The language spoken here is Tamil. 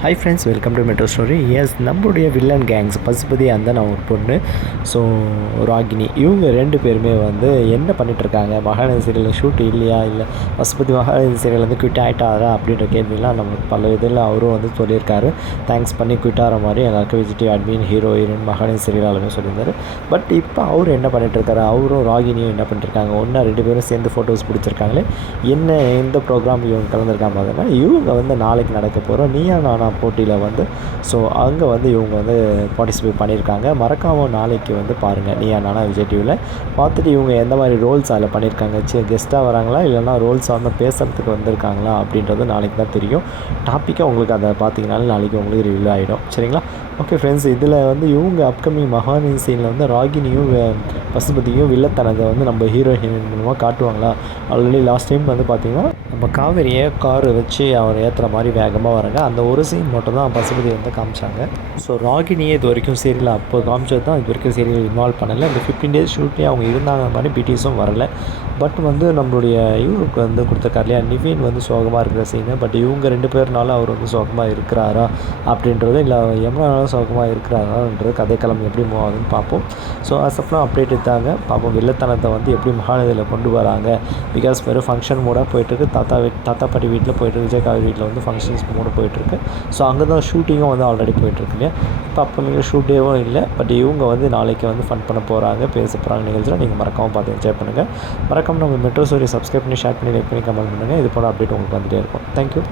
Hi friends welcome to metro story yes நம்மளுடைய வில்லன் கேங்ஸ் பசுபதி அந்த நான் ஒரு பொண்ணு. ஸோ ராகினி இவங்க ரெண்டு பேருமே வந்து என்ன பண்ணிகிட்ருக்காங்க மகாநதி சீரியலில் ஷூட் இல்லையா? இல்லை பசுபதி மகாநதி சீரியல் வந்து குவிட் ஆகிட்டாரா அப்படின்ற கேள்விலாம் நம்ம பல இதில் அவரும் வந்து சொல்லியிருக்காரு. தேங்க்ஸ் பண்ணி குவிட் ஆகிற மாதிரி எல்லாருக்கும் விஜிடி அட்மின் ஹீரோ ஹீரோயின் மகாநதி சீரியலாலுமே சொல்லியிருந்தாரு. பட் இப்போ அவர் என்ன பண்ணிகிட்ருக்காரு அவரும் ராகினியும் என்ன பண்ணிட்டுருக்காங்க ஒன்றா ரெண்டு பேரும் சேர்ந்து ஃபோட்டோஸ் பிடிச்சிருக்காங்களே. என்ன எந்த ப்ரோக்ராம் இவங்க கலந்துருக்காங்க பார்த்தீங்கன்னா இவங்க வந்து நாளைக்கு நடக்க போகிறோம் நீயா நானா போட்டியில் வந்து. ஸோ அங்கே வந்து இவங்க வந்து பார்ட்டிசிபேட் பண்ணியிருக்காங்க. மறக்காமல் நாளைக்கு வந்து பாருங்கள் நீ நானா விஜய் டிவியில் பார்த்துட்டு இவங்க எந்த மாதிரி ரோல்ஸ் அதில் பண்ணியிருக்காங்க. சே கெஸ்ட்டாக வராங்களா? இல்லைனா ரோல்ஸ் வந்து பேசுகிறதுக்கு வந்திருக்காங்களா? அப்படின்றது நாளைக்கு தான் தெரியும். டாப்பிக்காக உங்களுக்கு அதை பார்த்தீங்கனாலும் நாளைக்கு உங்களுக்கு ரிவ்யூ ஆகிடும் சரிங்களா? ஓகே ஃப்ரெண்ட்ஸ் இதில் வந்து இவங்க அப்கமிங் மகானி சீனில் வந்து ராகினியும் வே- பசுபதியும் வில்லத்தனத்தை வந்து நம்ம ஹீரோ ஹீரோயின் மூலமாக காட்டுவாங்களா? ஆல்ரெடி லாஸ்ட் டைம் வந்து பார்த்தீங்கன்னா நம்ம காவேரியை கார் வச்சு அவர் ஏற்றுற மாதிரி வேகமாக வராங்க. அந்த ஒரு சீன் மட்டும் தான் பசுபதி வந்து காமிச்சாங்க. ஸோ ராகினியே இது வரைக்கும் சீரியல் அப்போ காமிச்சது தான் இது வரைக்கும் சீரியல் இன்வால்வ் பண்ணலை. இந்த ஃபிஃப்டீன் டேஸ் ஷூட்லேயே அவங்க இருந்தாங்க மாதிரி பிடிஎஸும் வரலை. பட் வந்து நம்மளுடைய இவருக்கு வந்து கொடுத்துருக்காரு இல்லையா? நிவின் வந்து சோகமாக இருக்கிற சீனு பட் இவங்க ரெண்டு பேர்னால அவர் வந்து சோகமாக இருக்கிறாரா? அப்படின்றது இல்லை எவ்வளோ சோகமாக கதை கதைக்களம் எப்படி மூவ் ஆகுதுன்னு பார்ப்போம். ஸோ அசப்லாம் அப்டேட் எடுத்தாங்க. பார்ப்போம் வில்லத்தனத்தை வந்து எப்படி மகாநதியில் கொண்டு வராங்க. பிகாஸ் வெறும் ஃபங்க்ஷன் மூடாக போயிட்டுருக்கு. தாத்தா வீட் தாத்தா பாட்டி வீட்டில் போயிட்டு விஜயகாவி வீட்டில் வந்து ஃபங்க்ஷன்ஸ் மூட போயிட்டுருக்கு. ஸோ அங்கே தான் ஷூட்டிங்கும் வந்து ஆல்ரெடி போயிட்டுருக்கு இல்லையா? இப்போ அப்போ ஷூட்டேவும் இல்லை. பட் இவங்க வந்து நாளைக்கு வந்து ஃபன் பண்ண போகிறாங்க பேச போகிறாங்க நிகழ்ச்சியில். நீங்கள் மறக்காமல் பார்த்து என்ஜாய் பண்ணுங்கள் மறக்காமல் நம்ம மெட்ரோ ஸ்டோரி சப்ஸ்கிரைப் பண்ணி ஷேர் பண்ணி லைக் பண்ணி கமெண்ட் பண்ணுங்கள் இது போல் அப்டேட் உங்களுக்கு வந்துகிட்டே இருக்கும். தேங்க்யூ